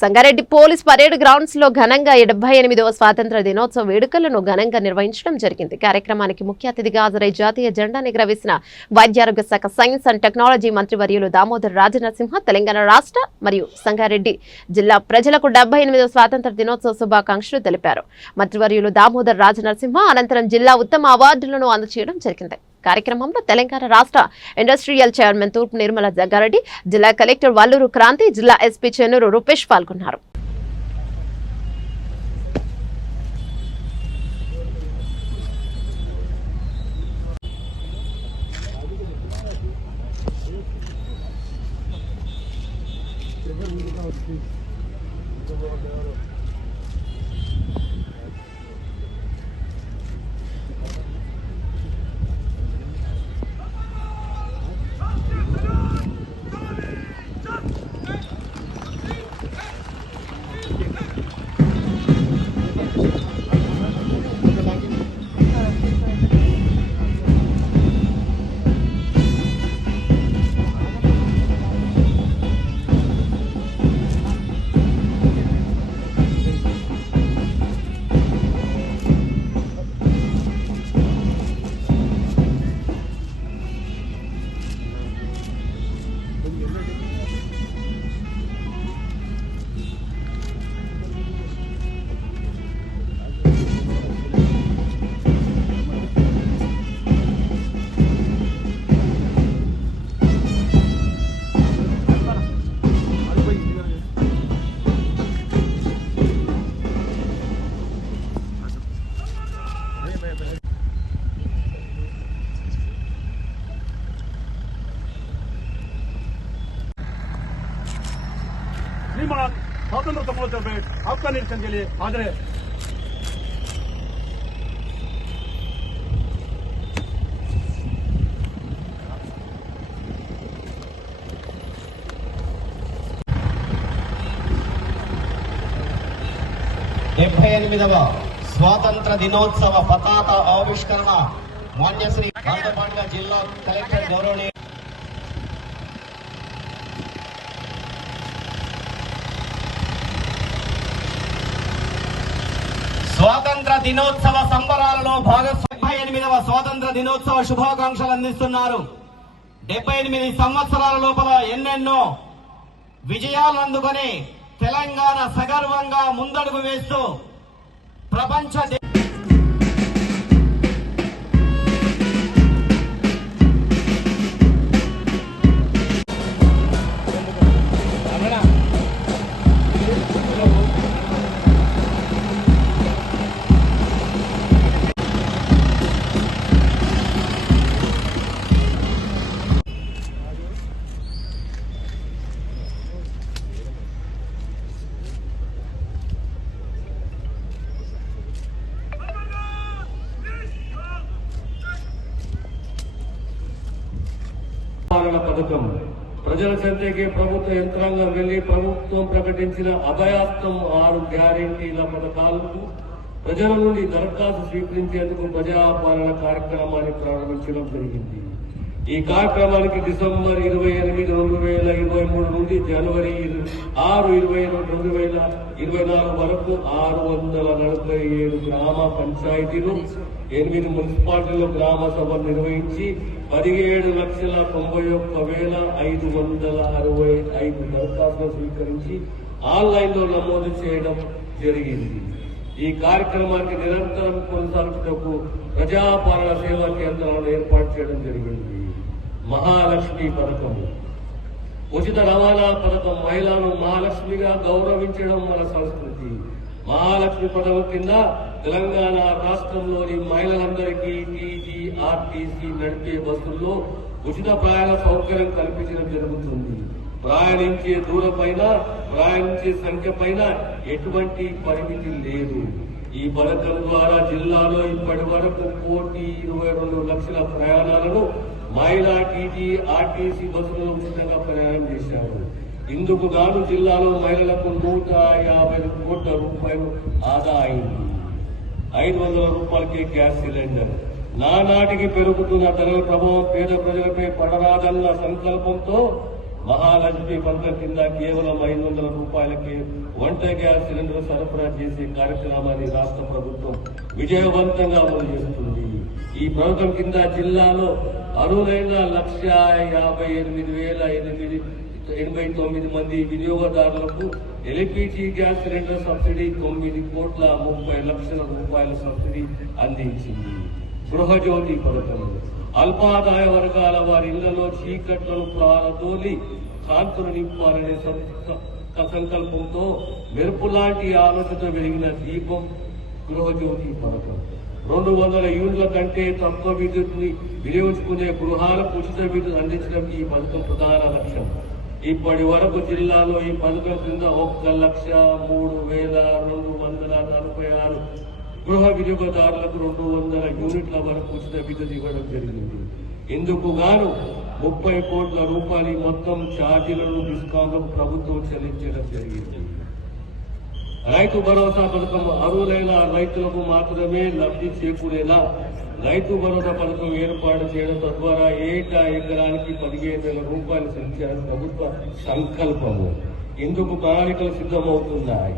Sangareddy police parade grounds లో ఘనంగా 78వ స్వాతంత్ర దినోత్సవ వేడుకలను ఘనంగా నిర్వహించడం జరిగింది. కార్యక్రమానికి ముఖ్య అతిథిగా హాజరై జాతీయ జెండాను ఎగురవేసిన వైద్యారోగ్య శాఖ సైన్స్ అండ్ టెక్నాలజీ మంత్రివర్యులు దామోదర్ రాజనరసింహ తెలంగాణ రాష్ట్ర మరియు సంగారెడ్డి జిల్లా ప్రజలకు 78వ స్వాతంత్ర దినోత్సవ శుభాకాంక్షలు తెలిపారు. మంత్రివర్యులు దామోదర్ రాజనరసింహ అనంతరం జిల్లా ఉత్తమ అవార్డులను అందజేయడం జరిగింది. కార్యక్రమంలో తెలంగాణ రాష్ట్ర ఇండస్ట్రియల్ చైర్మన్ తూర్పు నిర్మల జగ్గారెడ్డి, జిల్లా కలెక్టర్ వల్లూరు క్రాంతి, జిల్లా ఎస్పీ చెన్నూరు రూపేష్ పాల్గొన్నారు. स्वतंत्रता महोत्सव में आपका निरीक्षण के लिए हाजिर है। स्वातंत्र दिनोत्सव पताका आविष्करण मान्य श्री जिला कलेक्टर गौरवनीय స్వాతంత్ర దినోత్సవ సంబరాలలో భాగస్వామ్యం 78వ స్వాతంత్ర దినోత్సవ శుభాకాంక్షలు అందిస్తున్నారు. 78 సంవత్సరాల లోపల ఎన్నెన్నో విజయాలు అందుకొని తెలంగాణ సగర్వంగా ముందడుగు వేస్తూ ప్రపంచ పథకం ప్రజల చెంతకి ప్రభుత్వ యంత్రాంగం వెళ్లి ప్రభుత్వం ప్రకటించిన అభయాస్తం 6 గ్యారెంటీల పథకాలకు ప్రజల నుండి దరఖాస్తు స్వీకరించేందుకు ప్రజాపాలన కార్యక్రమాన్ని ప్రారంభించడం జరిగింది. ఈ కార్యక్రమానికి డిసెంబర్ 28, 2023 నుండి జనవరి 6, 2024 వరకు 647 గ్రామ పంచాయతీలు, 8 మున్సిపాలిటీల్లో గ్రామ సభలు నిర్వహించి 17,91,565 దరఖాస్తులు స్వీకరించి ఆన్లైన్ లో నమోదు చేయడం జరిగింది. ఈ కార్యక్రమానికి నిరంతరం కొనసాగుటకు ప్రజాపాలన సేవా కేంద్రాలను ఏర్పాటు చేయడం జరిగింది. మహాలక్ష్మి పథకం, ఉచిత రవాణా పథకం, మహిళలను మహాలక్ష్మిగా గౌరవించడం మన సంస్కృతి. మహాలక్ష్మి పథకం కింద తెలంగాణ రాష్ట్రంలోని మహిళలందరికీ టీజీ, ఆర్టీసీ నడిపే బస్సుల్లో ఉచిత ప్రయాణ సౌకర్యం కల్పించడం జరుగుతుంది. ప్రయాణించే దూరపైన, ప్రయాణించే సంఖ్య పైన ఎటువంటి పరిమితి లేదు. ఈ పథకం ద్వారా జిల్లాలో ఇప్పటి వరకు 1,22,00,000 ప్రయాణాలను మహిళా టీజీ, ఆర్టీసీ బస్సులలో ఉచితంగా ప్రయాణం చేశారు. ఇందుకు గాను జిల్లాలో మహిళలకు 150 కోట్ల రూపాయలు ఆదా అయింది. 500 రూపాయలకే గ్యాస్ సిలిండర్. నానాటికి పెరుగుతున్న ధరల ప్రభావం పేద ప్రజలపై పడరాదన్న సంకల్పంతో మహాలక్ష్మి పథకం కింద కేవలం 500 రూపాయలకే వంట గ్యాస్ సిలిండర్ సరఫరా చేసే కార్యక్రమాన్ని రాష్ట్ర ప్రభుత్వం విజయవంతంగా అమలు చేస్తుంది. ఈ పథకం కింద జిల్లాలో అర్హులైన 1,58,889 మంది వినియోగదారులకు ఎల్పీజీ గ్యాస్ సిలిండర్ సబ్సిడీ 9,30,00,000 రూపాయల సబ్సిడీ అందించింది. గృహజ్యోతి పథకం అల్పాదాయ వర్గాల వారి ఇళ్లలో చీకట్లను ప్రారదోలి కాంతులు నింపాలనే సంకల్పంతో మెరుపులాంటి ఆలోచనతో వెలిగిన దీపం గృహజ్యోతి పథకం. 200 యూనిట్ల కంటే తక్కువ విద్యుత్ని వినియోగించుకునే గృహాలకు ఉచిత విద్యుత్ అందించడం ఈ పథకం ప్రధాన లక్ష్యం. ఇప్పటి వరకు జిల్లాలో ఈ పథకం కింద 1,03,246 గృహ వినియోగదారులకు 200 యూనిట్ల వరకు ఉచిత విద్యుత్ ఇవ్వడం జరిగింది. ఇందుకు గాను 30 కోట్ల రూపాయల మొత్తం ఛార్జీలను డిస్కాంలకు ప్రభుత్వం చెల్లించడం జరిగింది. రైతు భరోసా పథకం అర్హులైన రైతులకు మాత్రమే లబ్ధి చేకూరేలా రైతు భరోసా పథకం ఏర్పాటు చేయడం తద్వారా ఏటా ఎకరానికి 15,000 రూపాయలు సంఖ్య ప్రభుత్వ సంకల్పము. ఇందుకు ప్రణాళికలు సిద్ధమవుతున్నాయి.